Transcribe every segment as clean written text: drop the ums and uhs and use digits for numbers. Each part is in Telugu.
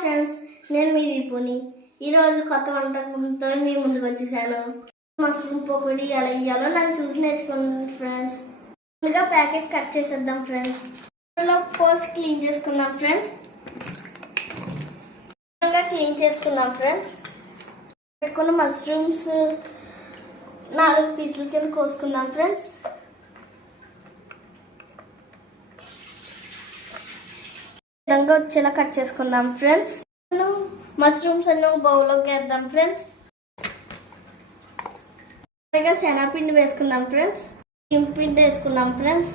ఫ్రెండ్స్, నేను మీ దీపుని. ఈరోజు కొత్త వంటకంతో మీ ముందుకు వచ్చేసాను. మష్రూమ్ పకోడీ ఎలా వేయాలో నన్ను చూసి నేర్చుకోండి ఫ్రెండ్స్. ముందుగా ప్యాకెట్ కట్ చేసేద్దాం ఫ్రెండ్స్. అందులో పోసి క్లీన్ చేసుకుందాం ఫ్రెండ్స్. క్లీన్ చేసుకుందాం ఫ్రెండ్స్. పెట్టుకున్న మష్రూమ్స్ 4 పీసుల కింద కోసుకుందాం ఫ్రెండ్స్. విధంగా వచ్చేలా కట్ చేసుకుందాం ఫ్రెండ్స్. మష్రూమ్స్ అన్ని బౌల్లోకి వేద్దాం ఫ్రెండ్స్. శనగపిండి వేసుకుందాం ఫ్రెండ్స్. పిండి వేసుకుందాం ఫ్రెండ్స్.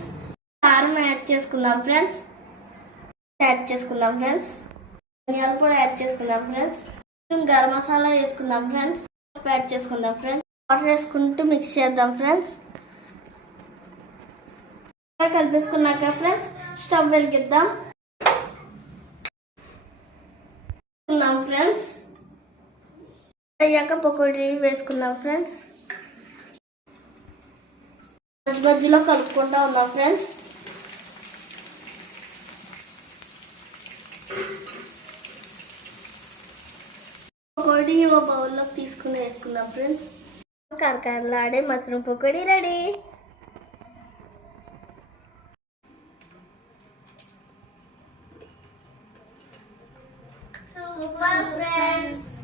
కారం యాడ్ చేసుకుందాం ఫ్రెండ్స్. ధనియాల పొడి యాడ్ చేసుకుందాం ఫ్రెండ్స్. గరం మసాలా వేసుకుందాం ఫ్రెండ్స్. యాడ్ చేసుకుందాం ఫ్రెండ్స్. వాటర్ వేసుకుంటూ మిక్స్ చేద్దాం ఫ్రెండ్స్. కలిపేసుకున్నాక ఫ్రెండ్స్ స్టవ్ వెలిగిద్దాం ఫ్రెండ్స్. అయ్యాక పకోడీ వేసుకుందాం ఫ్రెండ్స్. మధ్యలో కలుపుకుంటూ ఉందాం ఫ్రెండ్స్. పకోడీ ఒక బౌల్లోకి తీసుకుని వేసుకుందాం ఫ్రెండ్స్. కరకరలాడే mushroom pakodi ready. Super friends.